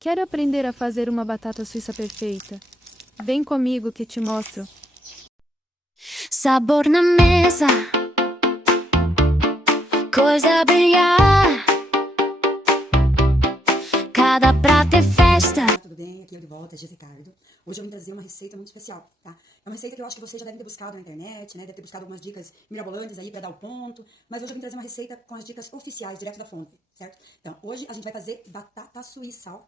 Quero aprender a fazer uma batata suíça perfeita. Vem comigo que te mostro. Sabor na mesa, coisa a brilhar. Cada prato é festa. Tudo bem? Aqui eu de volta, Gis Ricardo. Hoje eu vim trazer uma receita muito especial, tá? É uma receita que eu acho que vocês já devem ter buscado na internet, né? Deve ter buscado algumas dicas mirabolantes aí pra dar o ponto. Mas hoje eu vim trazer uma receita com as dicas oficiais, direto da fonte, certo? Então, hoje a gente vai fazer batata suíça, ó.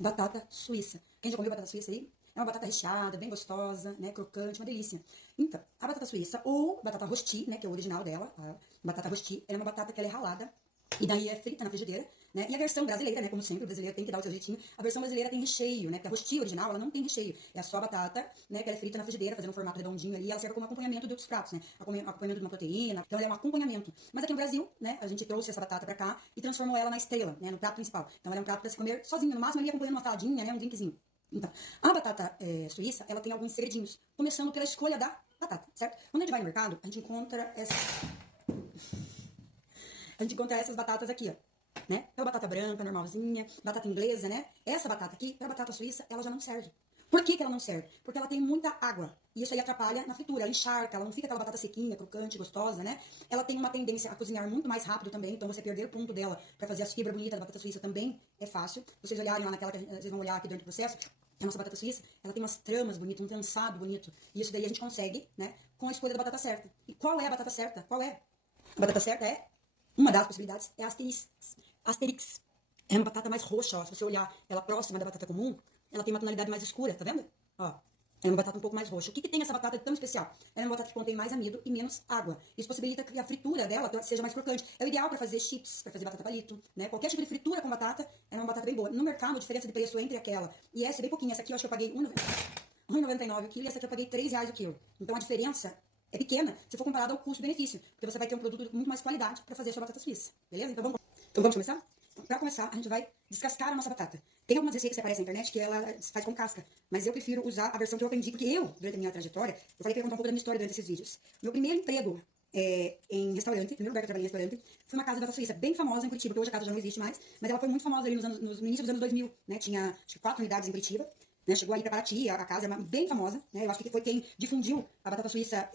Batata suíça. Quem já comeu batata suíça aí? É uma batata recheada, bem gostosa, né? Crocante, uma delícia. Então, a batata suíça, ou batata rosti, né? Que é o original dela. A batata rosti, ela é uma batata que ela é ralada. E daí é frita na frigideira, né? E a versão brasileira, né? Como sempre, o brasileiro tem que dar o seu jeitinho. A versão brasileira tem recheio, né? Porque a rosti original, ela não tem recheio. É só a batata, né? Que ela é frita na frigideira, fazendo um formato redondinho ali. E ela serve como acompanhamento de outros pratos, né? Acompanhamento de uma proteína. Então, ela é um acompanhamento. Mas aqui no Brasil, né? A gente trouxe essa batata pra cá e transformou ela na estrela, né? No prato principal. Então, ela é um prato pra se comer sozinho. No máximo, ali acompanhando uma saladinha, né? Um drinkzinho. Então, a batata suíça, ela tem alguns segredinhos. Começando pela escolha da batata, certo? Quando a gente vai no mercado, a gente encontra essas batatas aqui, ó. Né? É uma batata branca, normalzinha, batata inglesa, né? Essa batata aqui, pra batata suíça, ela já não serve. Por que ela não serve? Porque ela tem muita água. E isso aí atrapalha na fritura, ela encharca, ela não fica aquela batata sequinha, crocante, gostosa, né? Ela tem uma tendência a cozinhar muito mais rápido também, então você perder o ponto dela pra fazer as fibras bonitas da batata suíça também é fácil. Vocês olharem lá naquela, vocês vão olhar aqui durante o processo, a nossa batata suíça, ela tem umas tramas bonitas, um trançado bonito. E isso daí a gente consegue, né? Com a escolha da batata certa. E qual é a batata certa? Qual é? A batata certa é, uma das possibilidades, é a Asterix. Asterix. É uma batata mais roxa, ó. Se você olhar ela próxima da batata comum, ela tem uma tonalidade mais escura, tá vendo? Ó. É uma batata um pouco mais roxa. O que tem essa batata tão especial? Ela é uma batata que contém mais amido e menos água. Isso possibilita que a fritura dela seja mais crocante. É o ideal para fazer chips, para fazer batata palito, né? Qualquer tipo de fritura com batata é uma batata bem boa. No mercado, a diferença de preço entre aquela e essa é bem pouquinha. Essa aqui eu acho que eu paguei R$1,99 o quilo e essa aqui eu paguei R$3 o quilo. Então a diferença é pequena se for comparado ao custo-benefício, porque você vai ter um produto de muito mais qualidade para fazer a sua batata suíça. Beleza? Então vamos começar? Para começar, a gente vai descascar a nossa batata. Tem algumas receitas que aparecem na internet que ela faz com casca, mas eu prefiro usar a versão que eu aprendi, porque eu, durante a minha trajetória, eu falei que eu ia contar um pouco da minha história durante esses vídeos. Meu primeiro emprego em restaurante, primeiro lugar que eu trabalhei em restaurante, foi uma casa de batata suíça bem famosa em Curitiba, porque hoje a casa já não existe mais, mas ela foi muito famosa ali no início dos anos 2000, né? Tinha, acho que 4 unidades em Curitiba, né? Chegou aí para Paraty, a casa é bem famosa, né? Eu acho que foi quem difundiu a batata suíça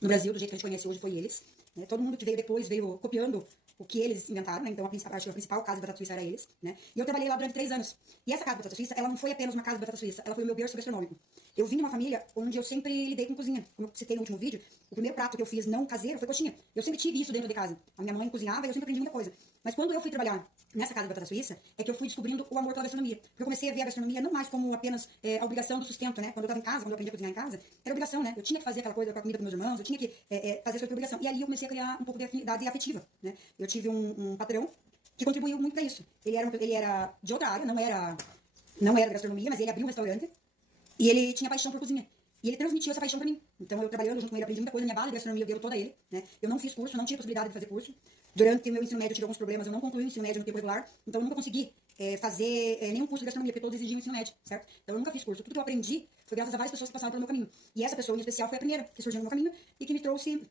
no Brasil, do jeito que a gente conhece hoje, foi eles. Né? Todo mundo que veio depois veio copiando o que eles inventaram, né? Então acho que a principal casa de batata suíça era eles, né? E eu trabalhei lá durante 3 anos. E essa casa de batata suíça, ela não foi apenas uma casa de batata suíça, ela foi o meu berço gastronômico. Eu vim de uma família onde eu sempre lidei com cozinha. Como eu citei no último vídeo, o primeiro prato que eu fiz não caseiro foi coxinha. Eu sempre tive isso dentro de casa. A minha mãe cozinhava e eu sempre aprendi muita coisa. Mas quando eu fui trabalhar nessa casa de batata suíça, é que eu fui descobrindo o amor pela gastronomia. Porque eu comecei a ver a gastronomia não mais como apenas a obrigação do sustento, né? Quando eu estava em casa, quando eu aprendi a cozinhar em casa, era obrigação, né? Eu tinha que fazer aquela coisa com a comida dos meus irmãos, eu tinha que fazer isso por obrigação. E ali eu comecei a criar um pouco de afinidade afetiva, né? Eu tive um patrão que contribuiu muito para isso. Ele era de outra área, não era da gastronomia, mas ele abriu um restaurante e ele tinha paixão por cozinha. E ele transmitiu essa paixão pra mim. Então, eu trabalhando junto com ele, aprendi muita coisa. Minha base de gastronomia veio toda ele, né? Eu não fiz curso, não tinha possibilidade de fazer curso. Durante o meu ensino médio, eu tive alguns problemas. Eu não concluí o ensino médio no tempo regular. Então, eu nunca consegui fazer nenhum curso de gastronomia, porque todos exigiam ensino médio, certo? Então, eu nunca fiz curso. Tudo que eu aprendi foi graças a várias pessoas que passaram pelo meu caminho. E essa pessoa, em especial, foi a primeira que surgiu no meu caminho e que me trouxe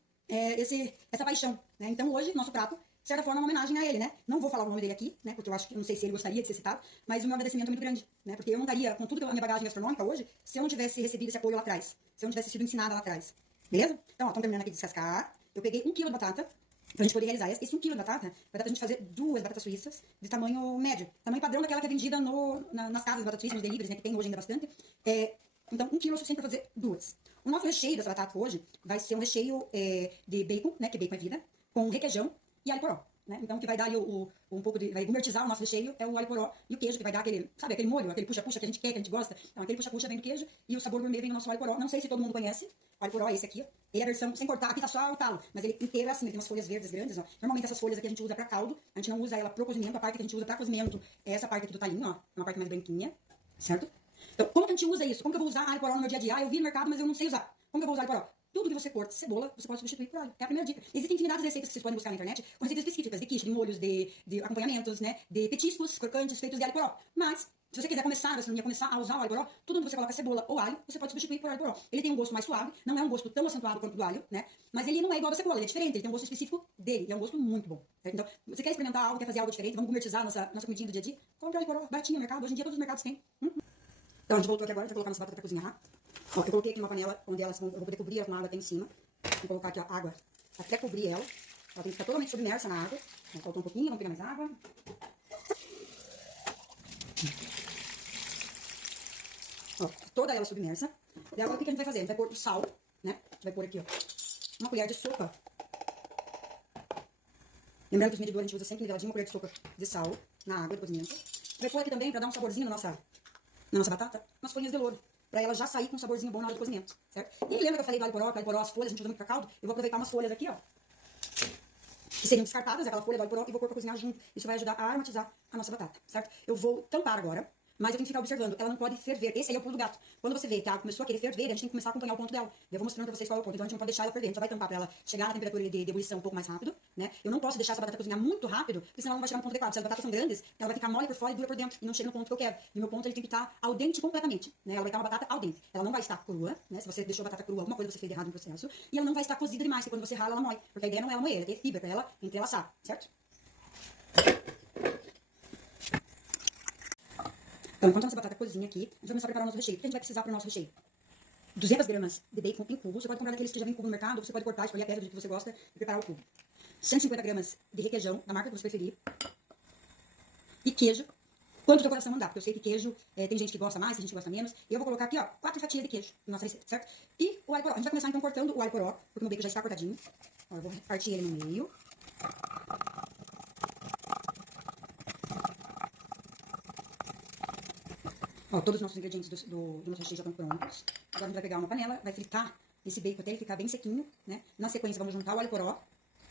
essa paixão, né? Então, hoje, nosso prato, de certa forma, é uma homenagem a ele, né? Não vou falar o nome dele aqui, né? Porque eu acho que, não sei se ele gostaria de ser citado, mas o meu agradecimento é muito grande, né? Porque eu não estaria com tudo a minha bagagem gastronômica hoje se eu não tivesse recebido esse apoio lá atrás, se eu não tivesse sido ensinada lá atrás. Beleza? Então, ó, estamos terminando aqui de descascar. Eu peguei 1 quilo de batata, pra gente poder realizar. Esse 1 quilo de batata vai dar pra gente fazer 2 batatas suíças de tamanho médio. Tamanho padrão daquela que é vendida nas casas de batatas suíças, nos deliveries, né? Que tem hoje ainda bastante. Então, 1 quilo é suficiente pra fazer 2. O nosso recheio dessa batata hoje vai ser um recheio de bacon, né? Que bacon é vida, com requeijão e alho poró. Né? Então, o que vai dar aí um pouco de... vai gourmetizar o nosso recheio é o alho poró e o queijo, que vai dar aquele, sabe, aquele molho, aquele puxa-puxa que a gente quer, que a gente gosta. Então, aquele puxa-puxa vem do queijo e o sabor gourmet vem do nosso alho poró. Não sei se todo mundo conhece. O alho poró é esse aqui, ó. Ele é a versão sem cortar. Aqui tá só o talo, mas ele inteiro é assim, ele tem umas folhas verdes grandes, ó. Normalmente essas folhas aqui a gente usa pra caldo, a gente não usa ela pro cozimento. A parte que a gente usa pra cozimento é essa parte aqui do talinho, ó. É uma parte mais branquinha, certo? Então, como que a gente usa isso? Como que eu vou usar alho poró no meu dia a dia? Eu vi no mercado, mas eu não sei usar. Como que eu vou usar alho poró? Tudo que você corta, cebola, você pode substituir por alho. É a primeira dica. Existem infinidades de receitas que vocês podem buscar na internet, com receitas específicas de quiche, de molhos, de acompanhamentos, né? De petiscos crocantes feitos de alho poró. Mas Se você quiser começar, começar a usar o alho poró, tudo onde você coloca cebola ou alho, você pode substituir por alho poró. Ele tem um gosto mais suave, não é um gosto tão acentuado quanto o do alho, né? Mas ele não é igual da cebola, ele é diferente, ele tem um gosto específico dele, e é um gosto muito bom. Certo? Então, você quer experimentar algo, quer fazer algo diferente, vamos gourmetizar nossa comidinha do dia a dia? Compre alho poró, baratinho no mercado, hoje em dia todos os mercados têm. Então, a gente voltou aqui agora, a gente vai colocar nossa batata pra cozinhar. Ó, eu coloquei aqui uma panela onde eu vou poder cobrir ela com a água até em cima. Vou colocar aqui a água até cobrir ela. Ela tem que ficar totalmente submersa na água. Faltou um pouquinho, vamos pegar mais água. Ó, toda ela submersa. E agora o que a gente vai fazer? A gente vai pôr o sal, né? A gente vai pôr aqui, ó, uma colher de sopa. Lembrando que os medidores a gente usa sempre niveladinho, uma colher de sopa de sal na água de cozimento. Vai pôr aqui também, pra dar um saborzinho na nossa batata, umas folhinhas de louro. Pra ela já sair com um saborzinho bom na hora do cozimento, certo? E lembra que eu falei do alho poró, as folhas, a gente usa muito pra caldo? Eu vou aproveitar umas folhas aqui, ó, que seriam descartadas, aquela folha do alho poró, e vou pôr pra cozinhar junto. Isso vai ajudar a aromatizar a nossa batata, certo? Eu vou tampar agora, mas eu tenho que ficar observando. Ela não pode ferver. Esse aí é o pulo do gato. Quando você vê que a água começou a querer ferver, a gente tem que começar a acompanhar o ponto dela. Eu vou mostrando pra vocês qual é o ponto. Então a gente não pode deixar ela ferver. A gente só vai tampar pra ela chegar na temperatura de ebulição um pouco mais rápido, né? Eu não posso deixar essa batata cozinhar muito rápido, porque senão ela não vai chegar no ponto adequado. Se as batatas são grandes, ela vai ficar mole por fora e dura por dentro. E não chega no ponto que eu quero. E o meu ponto ele tem que estar al dente completamente, né? Ela vai estar uma batata al dente. Ela não vai estar crua, né? Se você deixou a batata crua, alguma coisa você fez de errado no processo. E ela não vai estar cozida demais, porque quando você rala, ela moe. Porque a ideia não é ela moer, ela ter fibra pra ela entrelaçar, certo? Então, enquanto a nossa batata cozinha aqui, a gente vai começar a preparar o nosso recheio. O que a gente vai precisar para o nosso recheio? 200 gramas de bacon em cubo. Você pode comprar daqueles que já vem em cubo no mercado, você pode cortar, escolher a peça do jeito que você gosta e preparar o cubo. 150 gramas de requeijão, da marca que você preferir. E queijo, quanto o teu coração mandar, porque eu sei que queijo, tem gente que gosta mais, tem gente que gosta menos. E eu vou colocar aqui, ó, 4 fatias de queijo na nossa receita, certo? E o alho poró. A gente vai começar então cortando o alho poró, porque o meu bacon já está cortadinho. Ó, eu vou partir ele no meio. Ó, todos os nossos ingredientes do nosso recheio já estão prontos. Agora a gente vai pegar uma panela, vai fritar esse bacon até ele ficar bem sequinho, né? Na sequência vamos juntar o alho poró,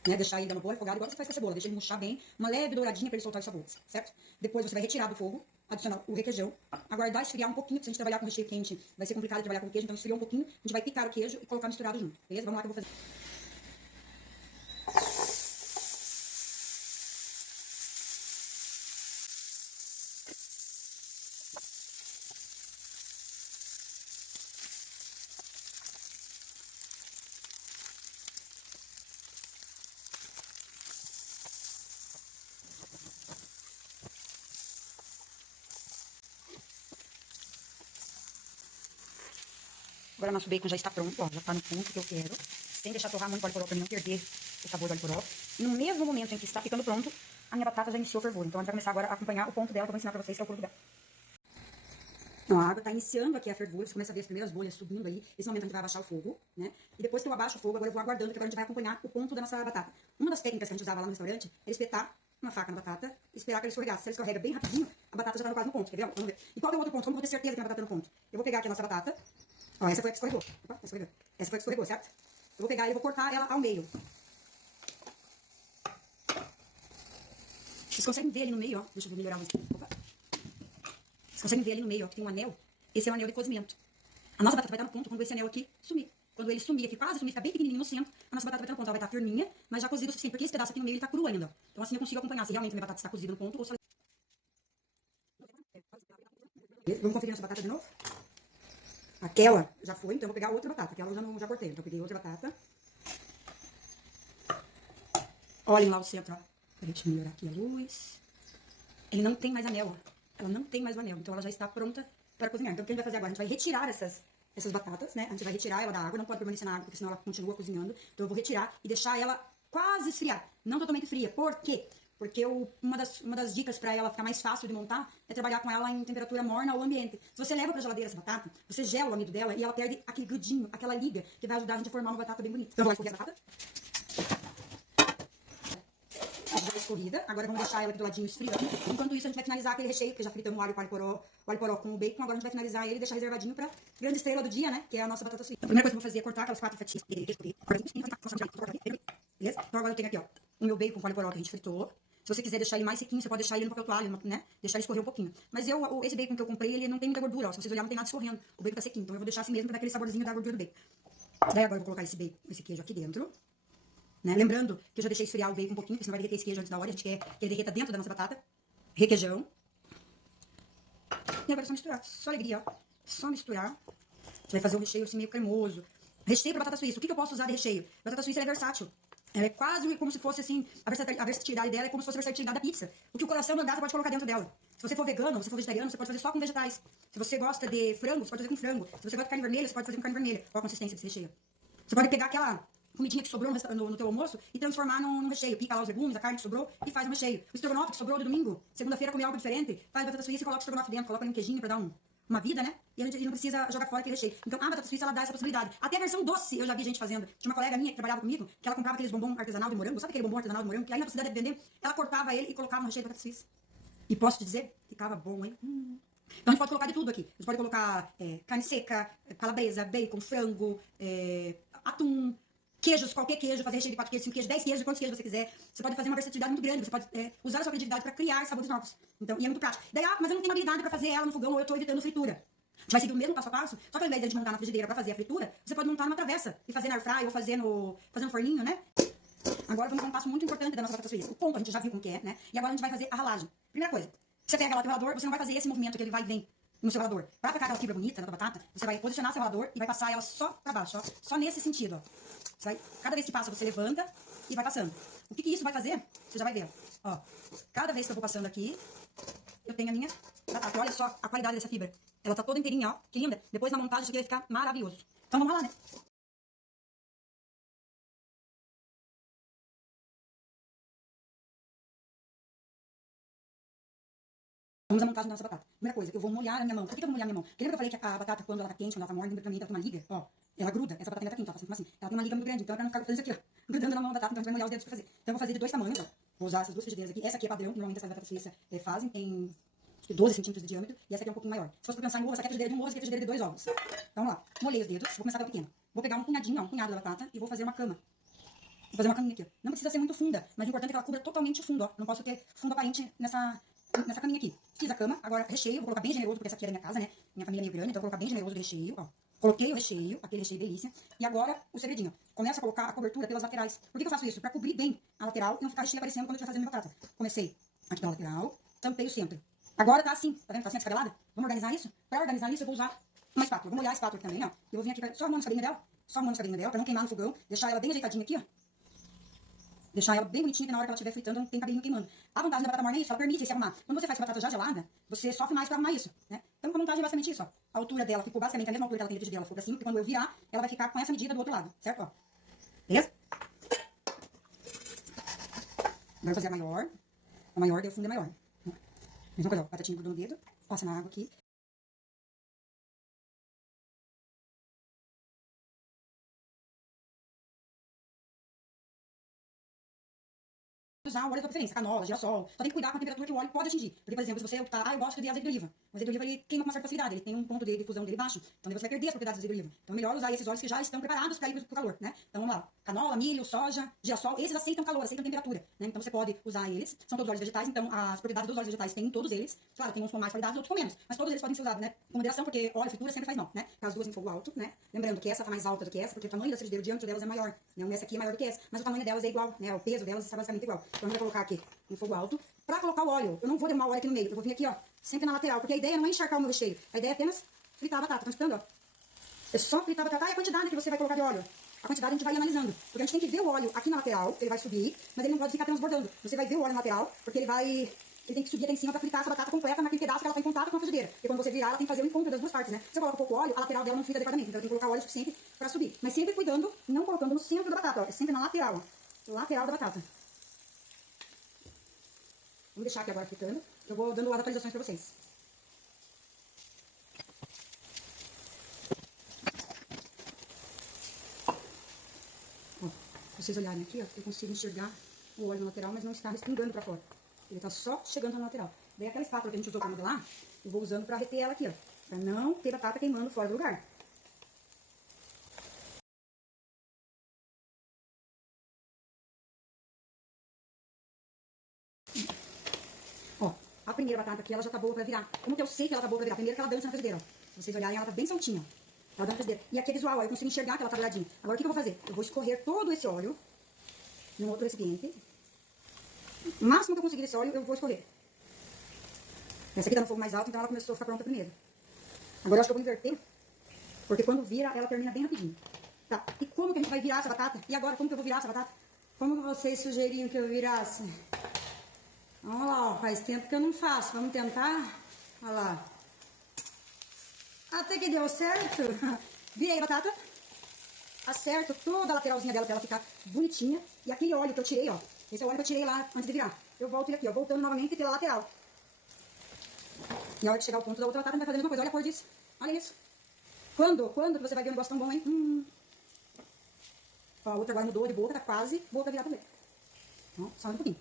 né? Deixar ele dar uma boa refogada, igual você faz com a cebola. Deixa ele murchar bem, uma leve douradinha para ele soltar os sabores, certo? Depois você vai retirar do fogo, adicionar o requeijão, aguardar esfriar um pouquinho, porque se a gente trabalhar com recheio quente vai ser complicado trabalhar com queijo, então esfriar um pouquinho, a gente vai picar o queijo e colocar misturado junto, beleza? Vamos lá que eu vou fazer. Agora nosso bacon já está pronto, ó, já está no ponto que eu quero, sem deixar torrar muito o alho poró para mim não perder o sabor do alho poró. E no mesmo momento em que está ficando pronto, a minha batata já iniciou o fervor. Então a gente vai começar agora a acompanhar o ponto dela, que eu vou ensinar para vocês que é o pulo do gato. Então a água está iniciando aqui a fervura, você começa a ver as primeiras bolhas subindo ali. Nesse momento a gente vai abaixar o fogo, né? E depois que eu abaixo o fogo, agora eu vou aguardando, que agora a gente vai acompanhar o ponto da nossa batata. Uma das técnicas que a gente usava lá no restaurante era espetar uma faca na batata e esperar que ela escorregasse. Se ela escorrega bem rapidinho, a batata já está quase no ponto, quer ver? Vamos ver. E qual é o outro ponto? Como eu vou ter certeza que a batata está no ponto? Eu vou pegar aqui a nossa batata. Ó, essa foi a que escorregou. Opa, escorregou. Essa foi a que escorregou, certo? Eu vou pegar ela e vou cortar ela ao meio. Vocês conseguem ver ali no meio, ó. Deixa eu melhorar aqui. Opa. Vocês conseguem ver ali no meio, ó, que tem um anel. Esse é o anel de cozimento. A nossa batata vai estar no ponto quando esse anel aqui sumir. Quando ele sumir aqui, quase sumir, ficar bem pequenininho no centro, a nossa batata vai estar no ponto. Ela vai estar firminha, mas já cozida o suficiente, porque esse pedaço aqui no meio ele está cru ainda. Então assim eu consigo acompanhar se realmente a minha batata está cozida no ponto ou se ela... Vamos conferir nossa batata de novo? Aquela já foi, então eu vou pegar outra batata. Aquela eu já cortei, então eu peguei outra batata. Olhem lá o centro, ó. Peraí, deixa eu melhorar aqui a luz. Ele não tem mais anel, ó. Ela não tem mais o anel, então ela já está pronta para cozinhar. Então o que a gente vai fazer agora? A gente vai retirar essas batatas, né? A gente vai retirar ela da água, não pode permanecer na água, porque senão ela continua cozinhando. Então eu vou retirar e deixar ela quase esfriar. Não totalmente fria. Por quê? Porque uma das dicas para ela ficar mais fácil de montar é trabalhar com ela em temperatura morna ao ambiente. Se você leva para a geladeira essa batata, você gela o amido dela e ela perde aquele grudinho, aquela liga, que vai ajudar a gente a formar uma batata bem bonita. Então eu vou escorrer a batata. Já escorrida. Agora vamos deixar ela aqui do ladinho esfriando. Enquanto isso a gente vai finalizar aquele recheio, que já fritamos o alho poró com o bacon. Agora a gente vai finalizar ele e deixar reservadinho para grande estrela do dia, né? Que é a nossa batata frita. A primeira coisa que eu vou fazer é cortar aquelas 4 fatias. Beleza? Então agora eu tenho aqui, ó, o meu bacon com alho poró que a gente fritou. Se você quiser deixar ele mais sequinho, você pode deixar ele no papel toalha, né? Deixar ele escorrer um pouquinho. Mas esse bacon que eu comprei, ele não tem muita gordura, ó. Se vocês olharem, não tem nada escorrendo. O bacon tá sequinho. Então eu vou deixar assim mesmo para dar aquele saborzinho da gordura do bacon. Daí agora eu vou colocar esse queijo aqui dentro. Né? Lembrando que eu já deixei esfriar o bacon um pouquinho, porque senão vai derreter esse queijo antes da hora. A gente quer que ele derreta dentro da nossa batata. Requeijão. E agora é só misturar. Só alegria, ó. Só misturar. A gente vai fazer um recheio assim meio cremoso. Recheio para batata suíça. O que eu posso usar de recheio? Batata suíça ela é versátil. Ela é quase como se fosse assim, a versatilidade dela é como se fosse a versatilidade da pizza. O que o coração mandar, você pode colocar dentro dela. Se você for vegano, se você for vegetariano, você pode fazer só com vegetais. Se você gosta de frango, você pode fazer com frango. Se você gosta de carne vermelha, você pode fazer com carne vermelha. Qual a consistência desse recheio? Você pode pegar aquela comidinha que sobrou no teu almoço e transformar num recheio. Pica lá os legumes, a carne que sobrou e faz um recheio. O estrogonofe que sobrou do domingo, segunda-feira comer algo diferente, faz batata suíça e coloca o estrogonofe dentro, coloca ali um queijinho pra dar uma vida, né? E a gente não precisa jogar fora aquele recheio. Então a batata suíça, ela dá essa possibilidade. Até a versão doce eu já vi gente fazendo. Tinha uma colega minha que trabalhava comigo, que ela comprava aqueles bombom artesanal de morango. Sabe aquele bombom artesanal de morango? Que aí na possibilidade de vender, ela cortava ele e colocava no recheio de batata suíça. E posso te dizer, ficava bom, hein? Então a gente pode colocar de tudo aqui. A gente pode colocar carne seca, calabresa, bacon, frango, atum, queijos, qualquer queijo, fazer recheio de 4 queijos, 5 queijos, 10 queijos, quantos queijos você quiser. Você pode fazer uma versatilidade muito grande, você pode usar a sua criatividade para criar sabores novos. Então, e é muito prático. Daí, mas eu não tenho habilidade para fazer ela no fogão ou eu estou evitando fritura. A gente vai seguir o mesmo passo a passo, só que ao invés de a gente montar na frigideira para fazer a fritura, você pode montar numa travessa e fazer na airfry ou fazer no forninho, né? Agora vamos a um passo muito importante da nossa batata suíça. O ponto a gente já viu como que é, né? E agora a gente vai fazer a ralagem. Primeira coisa, você pega lá o teu ralador, você não vai fazer esse movimento que ele vai e vem no seu ralador. Para ficar aquela fibra bonita da batata, você vai posicionar seu ralador e vai passar ela só para baixo, ó. Só nesse sentido, ó. Você vai, cada vez que passa, você levanta e vai passando. O que isso vai fazer? Você já vai ver, ó. Cada vez que eu vou passando aqui, eu tenho a minha batata. Olha só a qualidade dessa fibra. Ela tá toda inteirinha, ó. Que linda. Depois na montagem isso aqui vai ficar maravilhoso. Então vamos lá, né? Vamos à montagem da nossa batata. Primeira coisa, eu vou molhar a minha mão. Por que eu vou molhar a minha mão? Porque lembra que eu falei que a batata, quando ela tá quente, quando ela tá morna, também ela tem uma liga? Ó, ela gruda. Essa batata ainda tá quente, ó, tá assim. Ela tem uma liga muito grande, então é pra não ficar grudando isso aqui, ó. Grudando na mão da batata, então a gente vai molhar os dedos pra fazer. Então eu vou fazer de 2 tamanhos, ó. Vou usar essas 2 frigideiras aqui. Essa aqui é padrão, normalmente essas batatas suíças fazem, tem acho que 12 centímetros de diâmetro. E essa aqui é um pouquinho maior. Se fosse pra pensar em ovo, essa aqui é a frigideira de um ovo, essa aqui é a frigideira de 2 ovos. Então vamos lá. Molhei os dedos, vou começar pela pequena. Vou pegar um punhadinho, ó, um punhado da batata e vou fazer uma cama. Vou fazer uma caminha aqui, ó. Não precisa ser muito funda, mas o importante é que ela cubra totalmente o fundo, ó. Não posso ter fundo aparente nessa caminha aqui. Fiz a cama, agora recheio, vou colocar bem generoso, porque essa aqui é da minha casa, né? Minha família é meio grande, então eu vou colocar bem generoso de recheio, ó. Coloquei o recheio, aquele recheio delícia. E agora, o segredinho. Começa a colocar a cobertura pelas laterais. Por que eu faço isso? Pra cobrir bem a lateral e não ficar recheio aparecendo quando eu estiver fazendo minha batata. Comecei aqui pela lateral, tampei o centro. Agora tá assim, tá vendo? Tá assim, escarelada? Vamos organizar isso? Pra organizar isso, eu vou usar uma espátula. Vou molhar a espátula aqui também, ó. Eu vou vir aqui, só arrumando as cabinhas dela. Só arrumando as cabinhas dela, pra não queimar no fogão. Deixar ela bem ajeitadinha aqui, ó. Deixar ela bem bonitinha, que na hora que ela estiver fritando, não tem cabelinho queimando. A vantagem da batata morna é isso, ela permite se arrumar. Quando você faz sua batata já gelada, você sofre mais pra arrumar isso, né? Então a vantagem é basicamente isso, ó. A altura dela ficou basicamente a mesma altura que ela tem de frigideira, ela ficou pra cima, porque quando eu virar, ela vai ficar com essa medida do outro lado, certo? Ó. Beleza? Agora eu vou fazer a maior. A maior, daí o fundo é maior. Mesma coisa, ó. Batatinha grudou no dedo, passa na água aqui. Usar o óleo da tua preferência, canola, girassol. Só tem que cuidar com a temperatura que o óleo pode atingir. Porque, por exemplo, se você optar, eu gosto de azeite de oliva. O azeite de oliva, ele queima com uma certa facilidade, ele tem um ponto de difusão dele baixo. Então você vai perder as propriedades do azeite de oliva. Então é melhor usar esses óleos que já estão preparados para ir pro calor, né? Então vamos lá. Canola, milho, soja, girassol, esses aceitam calor, aceitam temperatura, né? Então você pode usar eles. São todos óleos vegetais, então as propriedades dos óleos vegetais tem em todos eles. Claro, tem uns com mais qualidade, outros com menos. Mas todos eles podem ser usados, né? Com moderação, porque óleo, fritura sempre faz mal, né? As duas em fogo alto, né? Lembrando que essa tá mais alta do que essa, porque o tamanho da frigideira, o diâmetro delas é maior. Né? Essa aqui é maior do que essa, mas o tamanho delas é igual, né? O peso delas está basicamente igual. Então a gente vai colocar aqui em fogo alto. Pra colocar o óleo, eu não vou derramar o óleo aqui no meio, eu vou vir aqui, ó, sempre na lateral, porque a ideia não é encharcar o meu recheio, a ideia é apenas fritar a batata, tá escutando, ó? É só fritar a batata e a quantidade que você vai colocar de óleo. A quantidade a gente vai analisando, porque a gente tem que ver o óleo aqui na lateral, ele vai subir, mas ele não pode ficar transbordando. Você vai ver o óleo na lateral, porque ele tem que subir até em cima pra fritar essa batata completa naquele pedaço que ela tá em contato com a frigideira. E quando você virar, ela tem que fazer o encontro das duas partes, né? Se eu coloco pouco óleo, a lateral dela não frita adequadamente, então eu tenho que colocar óleo suficiente pra subir. Mas sempre cuidando, não colocando no centro da batata, ó, é sempre na lateral, ó, lateral da batata. Vamos deixar aqui agora fritando. Eu vou dando as atualizações pra vocês. Ó, se vocês olharem aqui, ó, eu consigo enxergar o óleo na lateral, mas não está respingando pra fora. Ele tá só chegando na lateral. Daí aquela espátula que a gente usou pra modelar, eu vou usando pra reter ela aqui, ó. Pra não ter batata queimando fora do lugar. Ó, a primeira batata aqui, ela já tá boa pra virar. Como que eu sei que ela tá boa pra virar? Primeiro que ela dança na frigideira, ó. Se vocês olharem, ela tá bem soltinha, ó. Ela dança na frigideira. E aqui é visual, ó, eu consigo enxergar que ela tá douradinha. Agora o que eu vou fazer? Eu vou escorrer todo esse óleo num outro recipiente. O máximo que eu conseguir desse óleo, eu vou escorrer. Essa aqui tá no fogo mais alto, então ela começou a ficar pronta primeiro. Agora eu acho que eu vou inverter, porque quando vira, ela termina bem rapidinho. Tá, e como que a gente vai virar essa batata? E agora, como que eu vou virar essa batata? Como que vocês sugeriam que eu virasse? Vamos lá, ó, faz tempo que eu não faço. Vamos tentar? Olha lá. Até que deu certo. Virei a batata. Acerto toda a lateralzinha dela pra ela ficar bonitinha. E aquele óleo que eu tirei, ó. Esse é o óleo que eu tirei lá antes de virar. Eu volto ele aqui, ó. Voltando novamente pela lateral. E a hora que chegar ao ponto da outra batata, vai fazer a mesma coisa. Olha a cor disso. Olha isso. Quando que você vai ver um negócio tão bom, hein? Ó, a outra agora mudou de boca, tá quase boca virada também. Ó, só um pouquinho.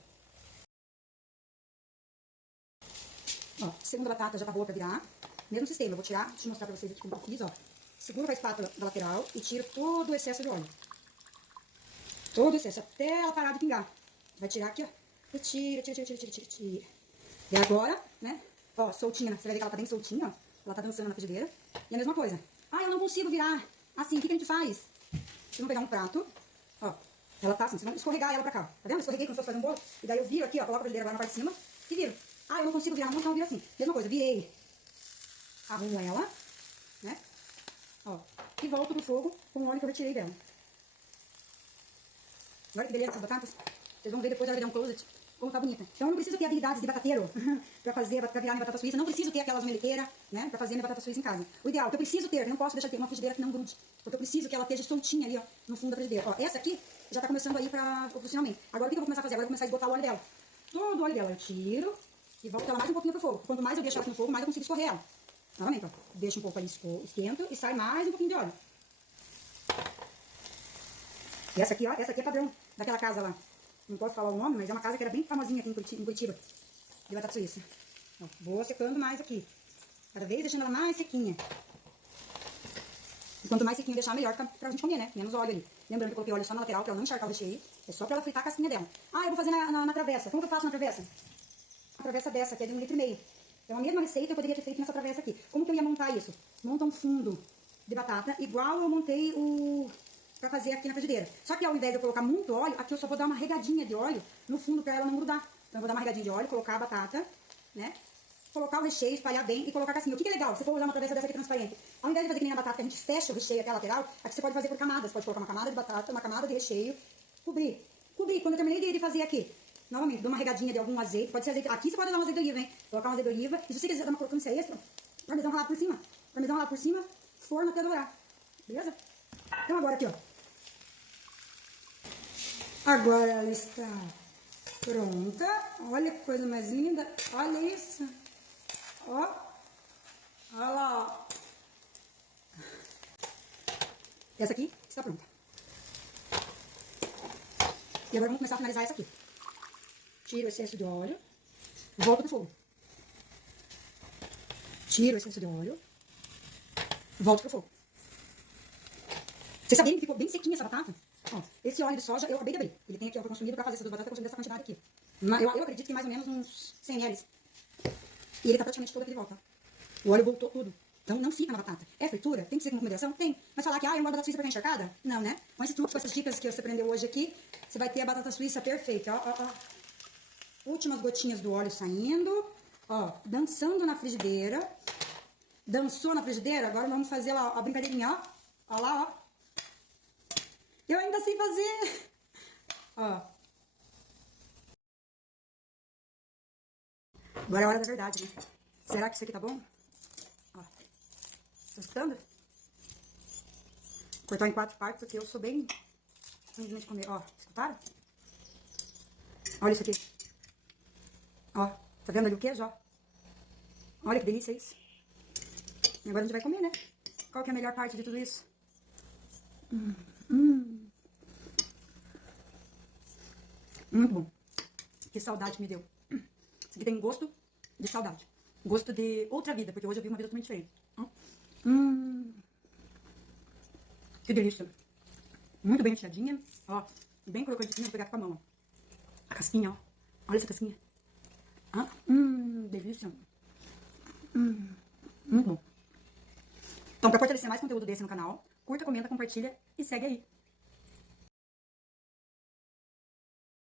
Ó, segunda batata já tá boa pra virar. Mesmo sistema, eu vou tirar, deixa eu mostrar pra vocês aqui como eu fiz, ó. Seguro com a espátula da lateral e tiro todo o excesso de óleo. Todo o excesso, até ela parar de pingar. Vai tirar aqui, ó. E tira. E agora, né? Ó, soltinha, você vai ver que ela tá bem soltinha, ó. Ela tá dançando na frigideira. E a mesma coisa. Ah, eu não consigo virar assim, o que a gente faz? Vocês vão pegar um prato, ó. Ela tá assim, vocês vão escorregar ela pra cá. Tá vendo? Escorreguei como se fosse fazer um bolo. E daí eu viro aqui, ó, coloco a frigideira agora na parte de cima e viro. Ah, eu não consigo virar muito, então eu viro assim. Mesma coisa, virei. Arrumo ela, né? Ó, e volto pro fogo com o óleo que eu retirei dela. Olha que beleza essas batatas. Vocês vão ver depois, ela vai dar um closet, como tá bonita. Então eu não preciso ter habilidades de batateiro pra virar minha batata suíça. Não preciso ter aquelas melequeiras, né, pra fazer minha batata suíça em casa. O ideal, que eu preciso ter, eu não posso deixar de ter uma frigideira que não grude. Porque eu preciso que ela esteja soltinha ali, ó, no fundo da frigideira. Ó, essa aqui já tá começando aí pra o funcionamento. Agora o que eu vou começar a fazer? Agora eu vou começar a esgotar o óleo dela. Todo o óleo dela eu tiro e volto ela mais um pouquinho pro fogo. Quanto mais eu deixo ela aqui no fogo, mais eu consigo escorrer ela. Novamente, ó, deixo um pouco aí, esquento e sai mais um pouquinho de óleo. E essa aqui, ó, essa aqui é padrão daquela casa lá. Não posso falar o nome, mas é uma casa que era bem famosinha aqui em Curitiba, de batata suíça. Ó, vou secando mais aqui. Cada vez deixando ela mais sequinha. E quanto mais sequinho deixar, melhor pra gente comer, né? Menos óleo ali. Lembrando que eu coloquei óleo só na lateral, pra ela não encharcar o recheio. É só pra ela fritar a casquinha dela. Ah, eu vou fazer na travessa. Como que eu faço na travessa? Uma travessa dessa, que é de 1,5 litro. Então a mesma receita eu poderia ter feito nessa travessa aqui. Como que eu ia montar isso? Monta um fundo de batata, igual eu montei pra fazer aqui na frigideira. Só que ao invés de eu colocar muito óleo, aqui eu só vou dar uma regadinha de óleo no fundo pra ela não grudar. Então eu vou dar uma regadinha de óleo, colocar a batata, né? Colocar o recheio, espalhar bem e colocar a casquinha. O que é legal? Se for usar uma travessa dessa aqui transparente, ao invés de fazer que nem a batata, que a gente fecha o recheio até a lateral, aqui você pode fazer por camadas. Pode colocar uma camada de batata, uma camada de recheio, cobrir. Quando eu terminei de fazer aqui, novamente, dou uma regadinha de algum azeite. Pode ser azeite. Aqui você pode dar um azeite de oliva, hein? Colocar um azeite de oliva. E se você quiser dar uma crocância extra, parmesão ralado por cima. Parmesão ralado por cima, forno até dourar. Beleza? Então agora aqui, ó. Agora ela está pronta. Olha que coisa mais linda. Olha isso. Ó. Olha lá. Essa aqui está pronta. E agora vamos começar a finalizar essa aqui. Tiro o excesso de óleo. Volto pro fogo. Tiro o excesso de óleo. Volto pro fogo. Vocês sabiam que ficou bem sequinha essa batata? Ó, esse óleo de soja eu acabei de abrir. Ele tem aqui, ó, foi consumido pra fazer essas duas batatas, eu consumi dessa quantidade aqui. Eu acredito que mais ou menos uns 100 ml. E ele tá praticamente todo aqui de volta. O óleo voltou tudo. Então não fica na batata. É fritura? Tem que ser com moderação? Tem. Mas falar que, eu não gosto da batata suíça pra ficar encharcada? Não, né? Com esses truques, com essas dicas que você aprendeu hoje aqui, você vai ter a batata suíça perfeita. Ó, ó, ó. Últimas gotinhas do óleo saindo. Ó, dançando na frigideira. Dançou na frigideira? Agora vamos fazer lá a brincadeirinha, ó. Ó lá, ó. Eu ainda sei fazer. Ó. Agora é a hora da verdade, né? Será que isso aqui tá bom? Ó. Tá escutando? Vou cortar em 4 partes, porque eu sou bem ruim de comer. Ó, escutaram? Olha isso aqui. Ó, tá vendo ali o queijo, ó? Olha que delícia isso. E agora a gente vai comer, né? Qual que é a melhor parte de tudo isso? Muito bom. Que saudade que me deu. Isso aqui tem gosto de saudade. Gosto de outra vida, porque hoje eu vi uma vida totalmente diferente. Que delícia. Muito bem recheadinha. Ó, bem crocantinha. Vou pegar aqui com a mão, ó. A casquinha, ó. Olha essa casquinha. Ah, delícia. Muito bom. Então, pra fortalecer mais conteúdo desse no canal, curta, comenta, compartilha e segue aí.